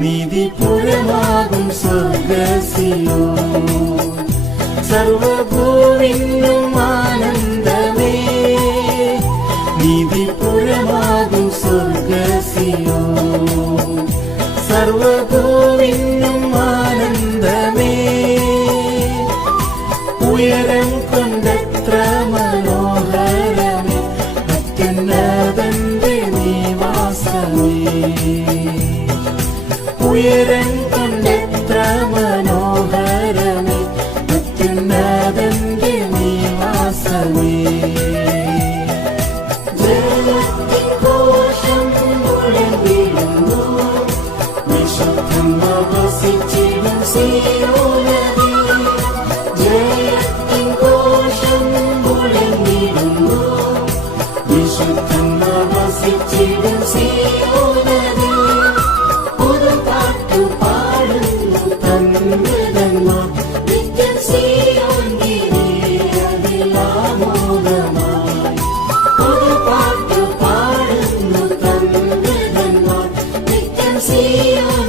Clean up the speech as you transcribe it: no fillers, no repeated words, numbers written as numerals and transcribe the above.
നീതിപുരമാകും സ്വർഗ്ഗസിയോൻ. സർവഭൂവിനും ആനന്ദമേ, നീതിപുരമാകും സ്വർഗ്ഗസിയോൻ. സർവഭൂവിനും ആനന്ദമേ, ഉയരം കൊണ്ടെത്ര മനോഹരമേ അത്യുന്നതന്റെ നിവാസമേ. ഉയരം കൊണ്ടെത്ര മനോഹരമേ അത്യുന്നതന്റെ നിവാസമേ. ജയത്തിൻ ഘോഷം മുഴങ്ങിടുന്നു, വിശുദ്ധന്മാർ വസിച്ചിടും സിയോനിൽ. ജയത്തിൻ ഘോഷം മുഴങ്ങിടുന്നു, വിശുദ്ധന്മാർ വസിച്ചിടും സിയോനിൽ. പുതുപാട്ടു പാടുന്നു തന്മൃതന്മാർ, നിത്യം സിയോൻ ഗിരിയിൽ ആമോദമായി. പുതുപാട്ടു പാടുന്നു തന്മൃതന്മാർ, നിത്യം സിയോൻ